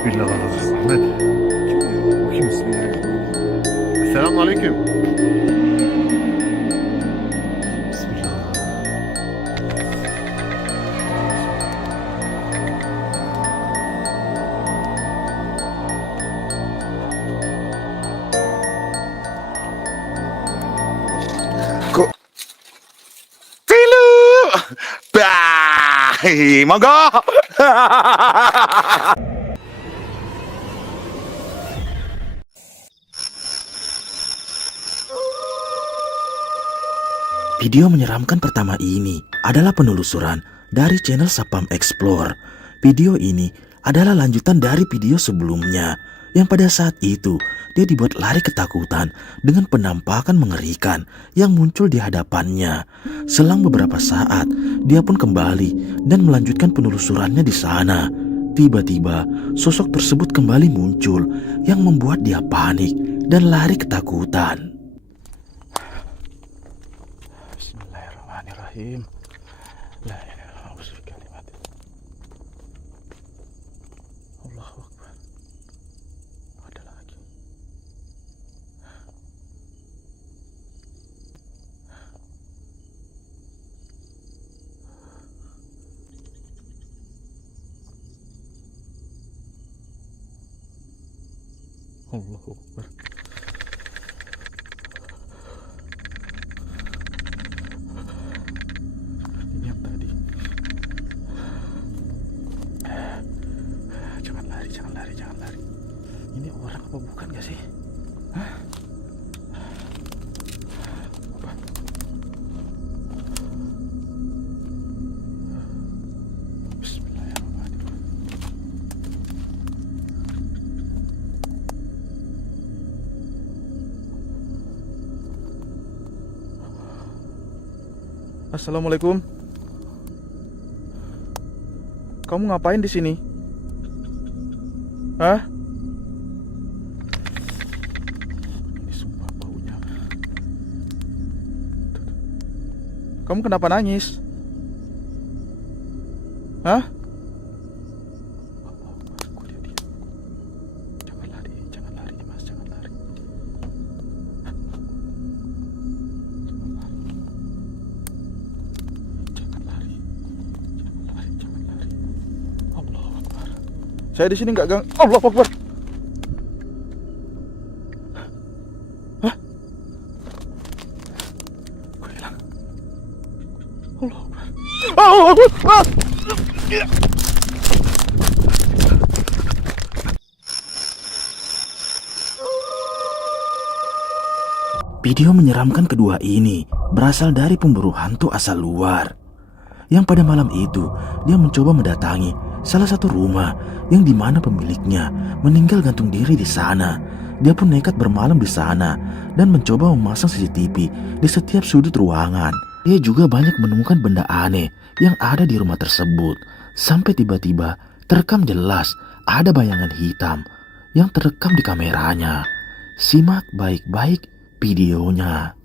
Bismillahirrahmanirrahim. Bakayım bismillah. Selamun aleyküm. Bismillah. Kok Tilu. Bah, monggo. Video menyeramkan pertama ini adalah penelusuran dari channel Sapam Explore. Video ini adalah lanjutan dari video sebelumnya yang pada saat itu dia dibuat lari ketakutan dengan penampakan mengerikan yang muncul di hadapannya. Selang beberapa saat, dia pun kembali dan melanjutkan penelusurannya di sana. Tiba-tiba, sosok tersebut kembali muncul yang membuat dia panik dan lari ketakutan. Bismillahirrahmanirrahim. La ilaha illallah. Allahu Akbar. Ada lagi. Allahu Akbar. Ini yang tadi. Jangan lari, jangan lari, jangan lari. Ini orang apa bukan gak sih? Hah? Apa? Bismillahirrahmanirrahim. Assalamualaikum. Kamu ngapain di sini? Hah? Ini sumpah baunya. Tuh, tuh. Kamu kenapa nangis? Hah? Aku lihat dia. Jangan lari Mas, jangan lari. Jangan lari. Jangan lari. Allahu Akbar. Saya di sini nggak gang. Allahu Akbar. Hah? Kok hilang? Allahu Akbar. Allahu Akbar. Video menyeramkan kedua ini berasal dari pemburu hantu asal luar. Yang pada malam itu dia mencoba mendatangi salah satu rumah yang dimana pemiliknya meninggal gantung diri di sana. Dia pun nekat bermalam di sana dan mencoba memasang CCTV di setiap sudut ruangan. Dia juga banyak menemukan benda aneh yang ada di rumah tersebut. Sampai tiba-tiba terekam jelas ada bayangan hitam yang terekam di kameranya. Simak baik-baik videonya.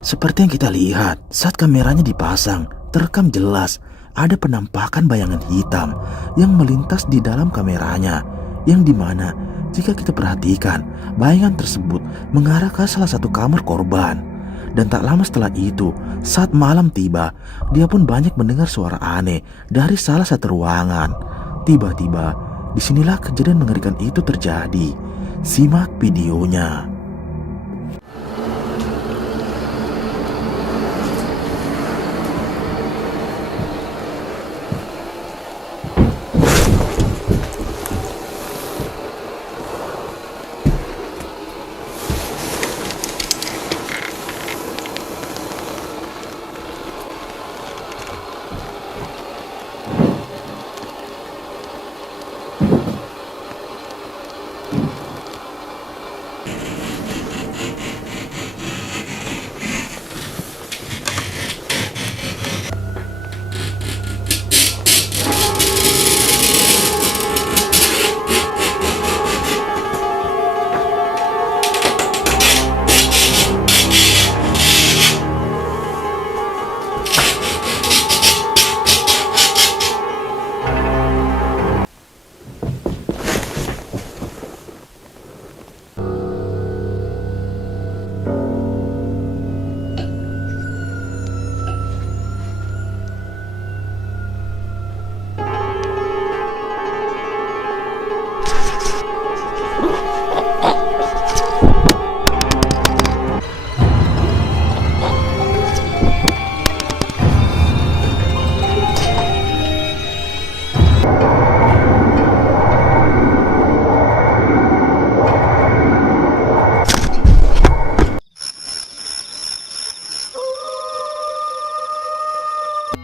Seperti yang kita lihat, saat kameranya dipasang, terekam jelas ada penampakan bayangan hitam yang melintas di dalam kameranya, yang dimana jika kita perhatikan, bayangan tersebut mengarah ke salah satu kamar korban. Dan tak lama setelah itu, saat malam tiba, dia pun banyak mendengar suara aneh dari salah satu ruangan. Tiba-tiba, disinilah kejadian mengerikan itu terjadi. Simak videonya.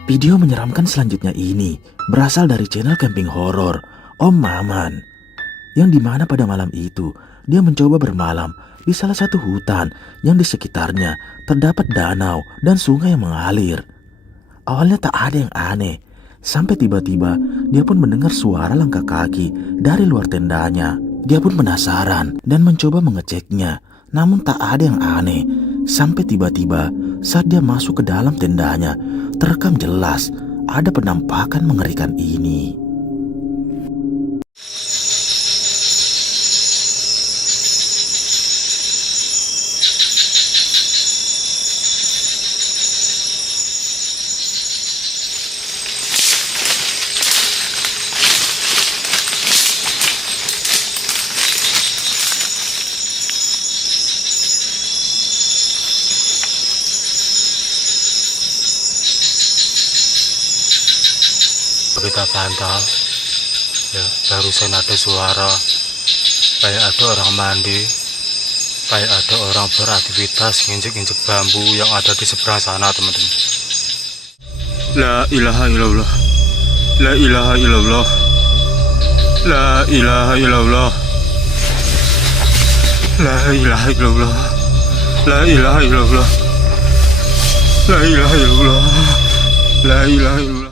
Video menyeramkan selanjutnya ini berasal dari channel camping horor Om Maman, yang dimana pada malam itu dia mencoba bermalam di salah satu hutan yang di sekitarnya terdapat danau dan sungai yang mengalir. Awalnya tak ada yang aneh, sampai tiba-tiba dia pun mendengar suara langkah kaki dari luar tendanya. Dia pun penasaran dan mencoba mengeceknya, namun tak ada yang aneh. Sampai tiba-tiba saat dia masuk ke dalam tendanya, terekam jelas ada penampakan mengerikan ini. Kita pantau ya, barusan ada suara kayak ada orang mandi, kayak ada orang beraktivitas nginjek-injek bambu yang ada di seberang sana, teman-teman. La ilaha illallah, la ilaha illallah, la ilaha illallah, la ilaha illallah, la ilaha illallah, la ilaha illallah, la ilaha illallah.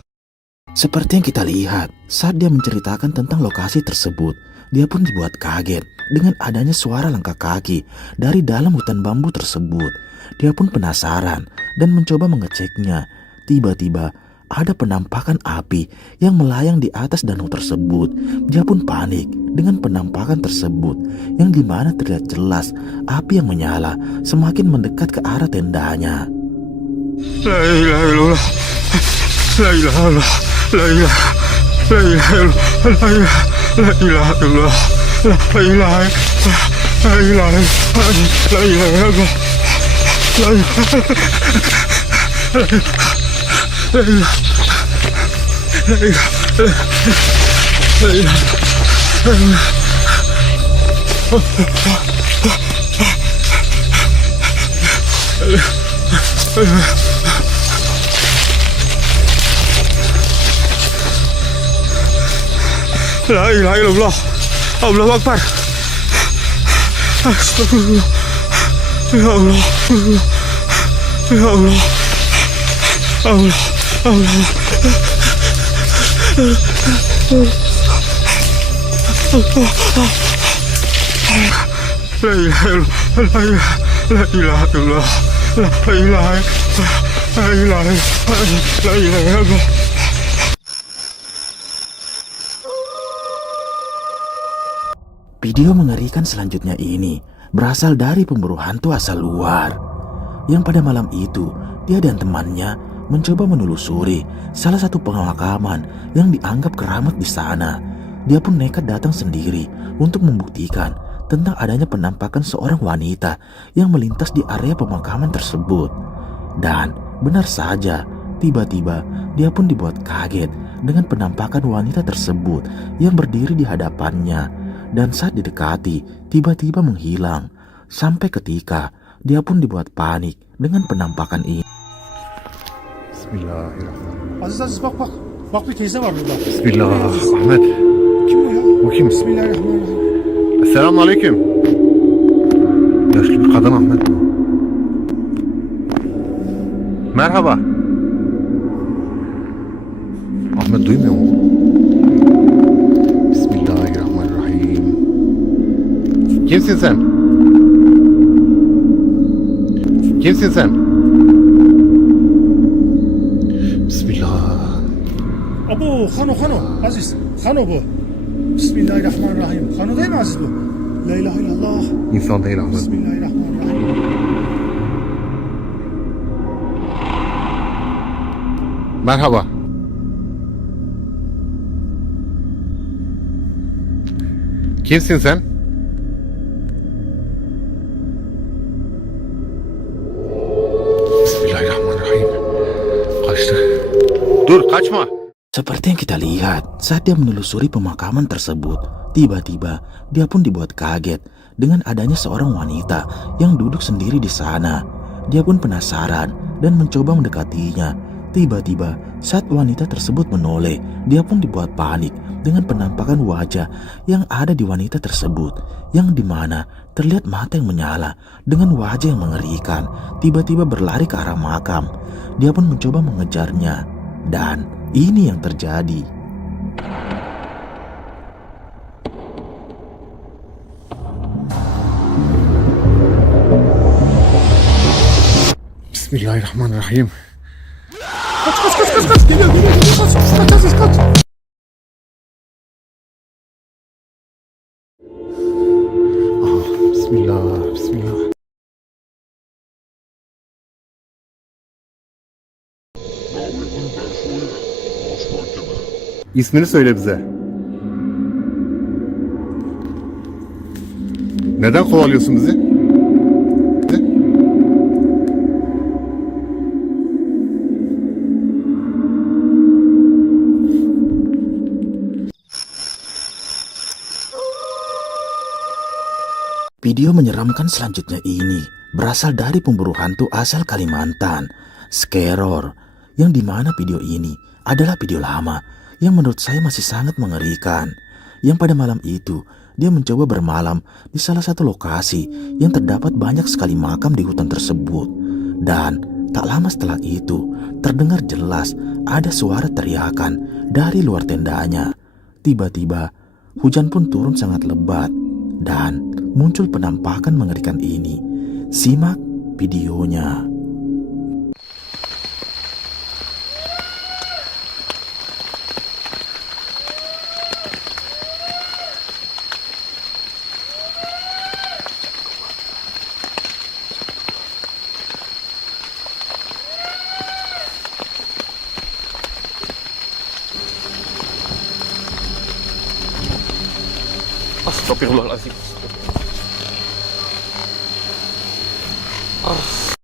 Seperti yang kita lihat, saat dia menceritakan tentang lokasi tersebut, dia pun dibuat kaget dengan adanya suara langkah kaki dari dalam hutan bambu tersebut. Dia pun penasaran dan mencoba mengeceknya. Tiba-tiba ada penampakan api yang melayang di atas danau tersebut. Dia pun panik dengan penampakan tersebut, yang dimana terlihat jelas api yang menyala semakin mendekat ke arah tendanya. La ilaha illallah, la ilaha illallah, la ilaha, la ilaha illallah, la ilaha illallah, la ilaha, la ilaha, la ilaha illallah, la ilaha, la ilaha, la ilaha, la ilaha, la ilaha. La ilaha illallah, Allahu Akbar. Astagfirullah. Ya Allah. Ya Allah. Allah. Allah. La ilaha illallah. La ilaha illallah. La ilaha. La ilaha. La ilaha illallah. Video mengerikan selanjutnya ini berasal dari pemburu hantu asal luar. yang pada malam itu dia dan temannya mencoba menelusuri salah satu pemakaman yang dianggap keramat di sana. Dia pun nekat datang sendiri untuk membuktikan tentang adanya penampakan seorang wanita yang melintas di area pemakaman tersebut. Dan benar saja, tiba-tiba dia pun dibuat kaget dengan penampakan wanita tersebut yang berdiri di hadapannya. Dan saat didekati, tiba-tiba menghilang. Sampai ketika dia pun dibuat panik dengan penampakan ini. Bismillahirrahmanirrahim. Aziz Aziz bak bak. Bak bir teyze var burada. Bismillah. Ahmet. Kim o ya? Bu kim? Bismillahirrahmanirrahim. Selamun aleyküm. Yaşlı bir kadın Ahmet. Merhaba. Ahmet duymuyor mu? Bismillahirrahmanirrahim. Kimsin sen? Kimsin sen? Bismillah. Abo Hano Aziz. Hano bu. Bismillahirrahmanirrahim. Hano değil mi Aziz bu? La ilahe illallah. İnsan değil Ahmet. Bismillahirrahmanirrahim. Merhaba. Kimsin sen? Bismillahirrahmanirrahim. Kaçtı. Dur kaçma. Seperti yang kita lihat saat dia menelusuri pemakaman tersebut, tiba-tiba dia pun dibuat kaget dengan adanya seorang wanita yang duduk sendiri di sana. Dia pun penasaran dan mencoba mendekatinya. Tiba-tiba saat wanita tersebut menoleh, dia pun dibuat panik dengan penampakan wajah yang ada di wanita tersebut, yang dimana terlihat mata yang menyala dengan wajah yang mengerikan, tiba-tiba berlari ke arah makam. Dia pun mencoba mengejarnya, dan ini yang terjadi. Bismillahirrahmanirrahim. Kaç. Geliyor. Kaç Aziz kaç. Bismillah, bismillah. İsmini söyle bize. Neden kovalıyorsun bizi? Video menyeramkan selanjutnya ini berasal dari pemburu hantu asal Kalimantan, Skeror, yang dimana video ini adalah video lama yang menurut saya masih sangat mengerikan. Yang pada malam itu dia mencoba bermalam di salah satu lokasi yang terdapat banyak sekali makam di hutan tersebut. Dan tak lama setelah itu terdengar jelas ada suara teriakan dari luar tendanya. Tiba-tiba hujan pun turun sangat lebat dan muncul penampakan mengerikan ini. Simak videonya. Astagfirullahaladzim.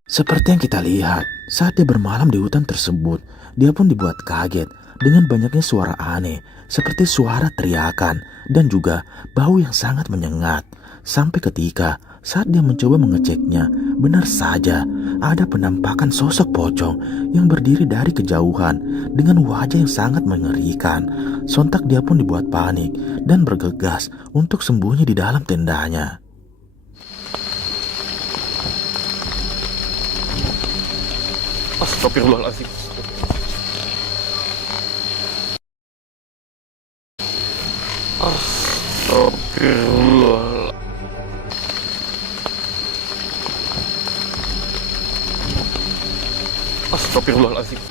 Seperti yang kita lihat, saat dia bermalam di hutan tersebut, dia pun dibuat kaget dengan banyaknya suara aneh, seperti suara teriakan dan juga bau yang sangat menyengat. Sampai ketika saat dia mencoba mengeceknya, benar saja ada penampakan sosok pocong yang berdiri dari kejauhan dengan wajah yang sangat mengerikan. Sontak dia pun dibuat panik dan bergegas untuk sembunyi di dalam tendanya. Astagfirullahaladzim. Astagfirullah. Astagfirullahaladzim.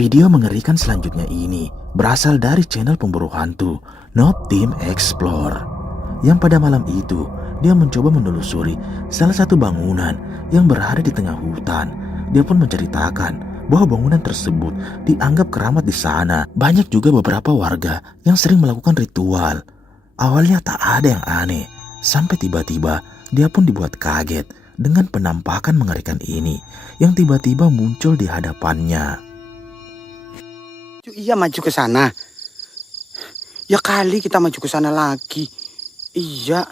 Video mengerikan selanjutnya ini berasal dari channel pemburu hantu Noob Team Explore, yang pada malam itu dia mencoba menelusuri salah satu bangunan yang berada di tengah hutan. Dia pun menceritakan bahwa bangunan tersebut dianggap keramat di sana. Banyak juga beberapa warga yang sering melakukan ritual. Awalnya tak ada yang aneh, sampai tiba-tiba dia pun dibuat kaget dengan penampakan mengerikan ini yang tiba-tiba muncul di hadapannya. Iya, maju ke sana. Ya kali kita maju ke sana lagi. Iya.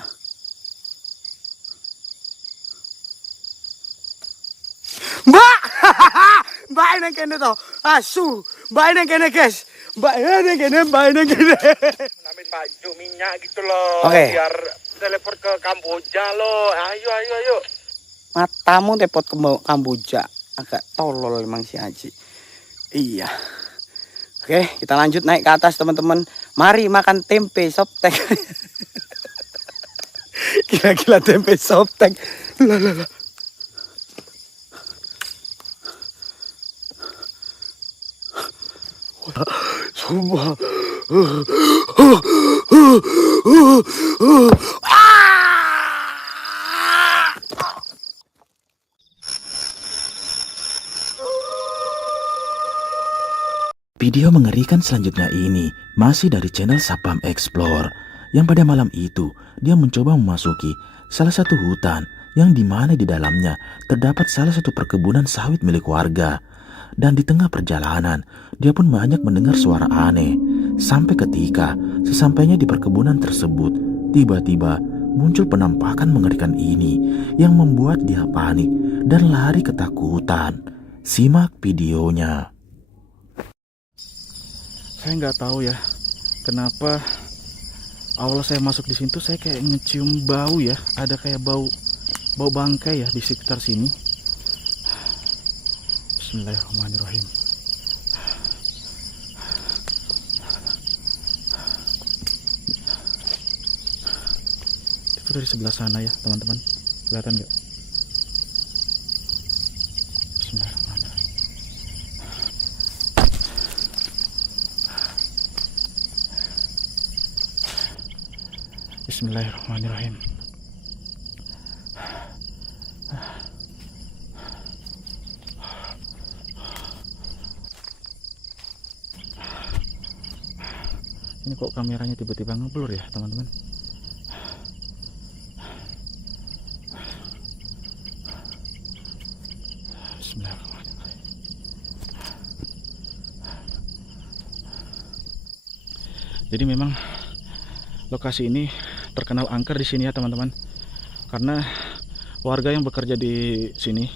Mbak! Mbak ini kene toh. Asu. Mbak ini kene, guys. Mbak ini kene. Namin baju minyak gitu loh. Oke. Biar teleport ke Kamboja loh. Ayo. Matamu tepot ke Kamboja. Agak tolol emang si Aji. Iya. Oke, kita lanjut naik ke atas teman-teman. Mari makan tempe soptek. Gila-gila tempe soptek. Lah. Sumpah. Video mengerikan selanjutnya ini masih dari channel Sapam Explore, yang pada malam itu dia mencoba memasuki salah satu hutan yang dimana di dalamnya terdapat salah satu perkebunan sawit milik warga. Dan di tengah perjalanan dia pun banyak mendengar suara aneh, sampai ketika sesampainya di perkebunan tersebut tiba-tiba muncul penampakan mengerikan ini yang membuat dia panik dan lari ketakutan. Simak videonya. Saya nggak tahu ya kenapa awal saya masuk di sini tuh saya kayak ngecium bau ya, ada kayak bau bangkai ya di sekitar sini. Bismillahirrahmanirrahim. Itu dari sebelah sana ya teman-teman, kelihatan nggak? Bismillahirrahmanirrahim. Bismillahirrahmanirrahim. Ini kok kameranya tiba-tiba ngeblur ya teman-teman. Bismillahirrahmanirrahim. Jadi memang lokasi ini terkenal angker di sini ya teman-teman, karena warga yang bekerja di sini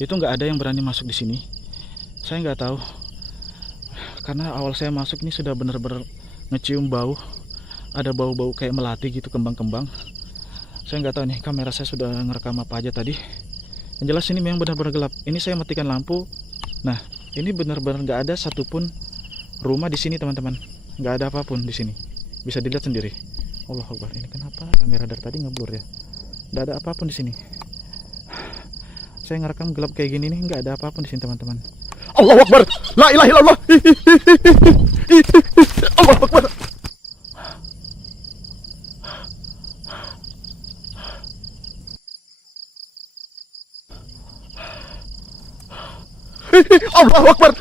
itu nggak ada yang berani masuk di sini. Saya nggak tahu, karena awal saya masuk ini sudah benar-benar ngecium bau, ada bau-bau kayak melati gitu, kembang-kembang. Saya nggak tahu nih kamera saya sudah ngerekam apa aja tadi. Yang jelas ini memang benar-benar gelap. Ini saya matikan lampu. Nah, ini benar-benar nggak ada satupun rumah di sini teman-teman, nggak ada apapun di sini. Bisa dilihat sendiri. Allahu Akbar. Ini kenapa kamera dari tadi ngeblur ya? Nggak ada apapun di sini. Saya ngerekam gelap kayak gini nih, nggak ada apapun di sini teman-teman. Allahu Akbar. La ilaha illallah. Allahu Akbar. Allahu Akbar.